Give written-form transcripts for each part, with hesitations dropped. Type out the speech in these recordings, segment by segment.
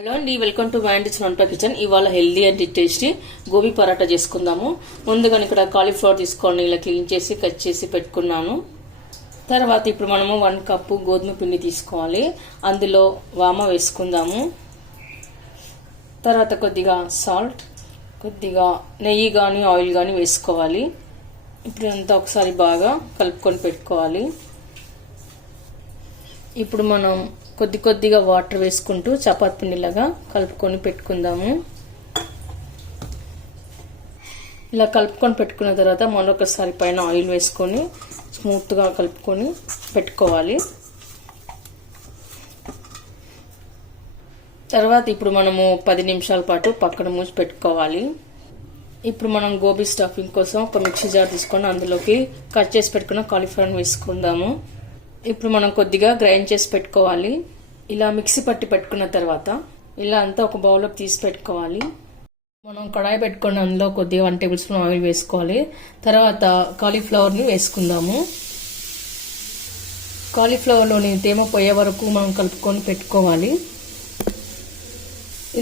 Hello అండి, welcome to వ్యాండిస్ వంట kitchen. ఇవాళ healthy and tasty gobi paratha చేసుకుందాము. ముందుగా ఇక్కడ కాలీఫ్లవర్ తీసుకొని ఇలా క్లీన్ చేసి కట్ చేసి పెట్టుకున్నాను. తర్వాత ఇప్పుడు మనము 1 కప్పు గోధుమ పిండి తీసుకోవాలి. అందులో వామ వేసుకుందాము. తర్వాత కొద్దిగా సాల్ట్, కొద్దిగా నెయ్యి కానీ ఆయిల్ కానీ వేసుకోవాలి. ఇప్పుడు అంతా ఒకసారి బాగా కలుపుకొని పెట్టుకోవాలి. ఇప్పుడు మనం కొద్దిగా వాటర్ వేసుకుంటూ చపాతీ పిండిలాగా కలుపుకొని పెట్టుకుందాము. ఇలా కలుపుకొని పెట్టుకున్న తర్వాత మరొకసారి పైన ఆయిల్ వేసుకొని స్మూత్గా కలుపుకొని పెట్టుకోవాలి. తర్వాత ఇప్పుడు మనము 10 నిమిషాల పాటు పక్కన మూసి పెట్టుకోవాలి. ఇప్పుడు మనం గోబీ స్టఫింగ్ కోసం ఒక మిక్సీ జార్ తీసుకొని అందులోకి కట్ చేసి పెట్టుకున్న కాలీఫ్లవర్ వేసుకుందాము. ఇప్పుడు మనం కొద్దిగా గ్రైండ్ చేసి పెట్టుకోవాలి. ఇలా మిక్సీ పట్టి పెట్టుకున్న తర్వాత ఇలా అంతా ఒక బౌల్లోకి తీసి పెట్టుకోవాలి. మనం కడాయి పెట్టుకొని అందులో కొద్దిగా 1 టేబుల్ స్పూన్ ఆయిల్ వేసుకోవాలి. తర్వాత కాలీఫ్లవర్ని వేసుకుందాము. కాలీఫ్లవర్లోని తేమ పోయే వరకు మనం కలుపుకొని పెట్టుకోవాలి.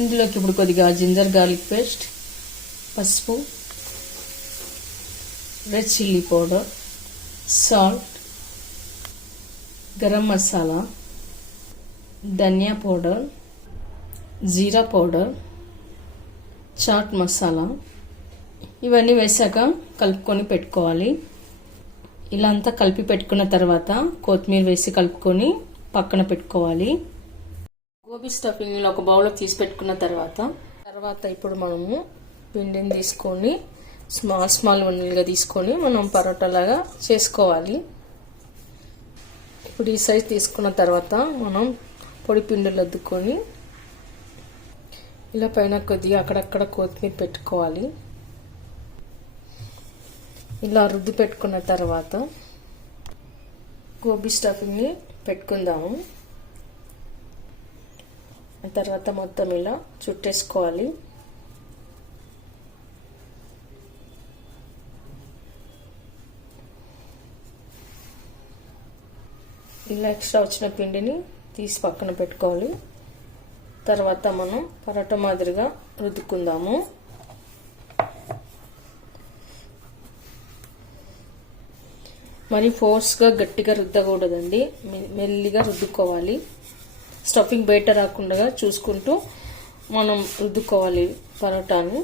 ఇందులోకి ఇప్పుడు కొద్దిగా జింజర్ గార్లిక్ పేస్ట్, పసుపు, red chilli powder, salt, garam masala, dhania powder, jeera powder, chaat masala ఇవన్నీ వేసాక కలుపుకొని పెట్టుకోవాలి. ఇలా అంతా కలిపి పెట్టుకున్న తర్వాత కొత్తిమీర వేసి కలుపుకొని పక్కన పెట్టుకోవాలి. గోబీ స్టఫింగ్ ఒక బౌల్లోకి తీసి పెట్టుకున్న తర్వాత ఇప్పుడు మనము పిండిని తీసుకొని స్మాల్ ఉండలుగా తీసుకొని మనం పరోటాలాగా చేసుకోవాలి. ఇప్పుడు ఈ సైజ్ తీసుకున్న తర్వాత మనం పొడి పిండిలు అద్దుకొని ఇలా పైన కొద్దిగా అక్కడక్కడ కొత్తిమీర పెట్టుకోవాలి. ఇలా రుద్ది పెట్టుకున్న తర్వాత గోబీ స్టఫింగ్ని పెట్టుకుందాము. తర్వాత మొత్తం ఇలా చుట్టేసుకోవాలి. ఇలా ఎక్స్ట్రా వచ్చిన పిండిని తీసి పక్కన పెట్టుకోవాలి. తర్వాత మనం పరోటా మాదిరిగా రుద్దుకుందాము. మరి ఫోర్స్గా గట్టిగా రుద్దకూడదండి, మెల్లిగా రుద్దుకోవాలి. స్టఫింగ్ బయట రాకుండా చూసుకుంటూ మనం రుద్దుకోవాలి పరోటాను.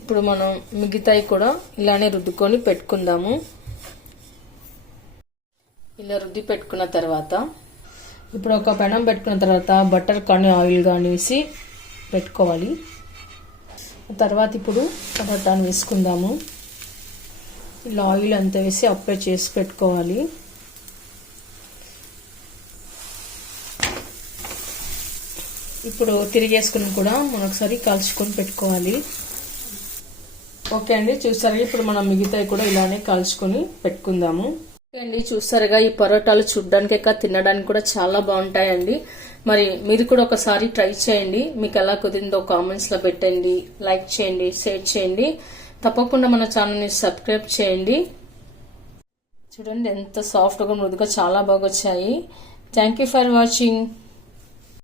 ఇప్పుడు మనం మిగతాయి కూడా ఇలానే రుద్దుకొని పెట్టుకుందాము. ఇలా రుద్ది పెట్టుకున్న తర్వాత ఇప్పుడు ఒక పెనం పెట్టుకున్న తర్వాత బటర్ కానీ ఆయిల్ కానీ వేసి పెట్టుకోవాలి. తర్వాత ఇప్పుడు పరోటాను వేసుకుందాము. ఇలా ఆయిల్ అంతా వేసి అప్లై చేసి పెట్టుకోవాలి. ఇప్పుడు తిరిగేసుకుని కూడా మనం ఒకసారి కాల్చుకొని పెట్టుకోవాలి. ఓకే అండి, చూసారుగా ఇప్పుడు మనం మిగతాయి కూడా ఇలానే కాల్చుకొని పెట్టుకుందాము. అండి చూస్తారుగా ఈ పరోటాలు చూడడానికి తినడానికి కూడా చాలా బాగుంటాయండి. మరి మీరు కూడా ఒకసారి ట్రై చేయండి. మీకు ఎలా కుదిరిందో కామెంట్స్ లో పెట్టండి, లైక్ చేయండి, షేర్ చేయండి. తప్పకుండా మన ఛానల్ ని సబ్స్క్రైబ్ చేయండి. చూడండి ఎంత సాఫ్ట్ గా మృదుగా చాలా బాగా వచ్చాయి. Thank you for watching.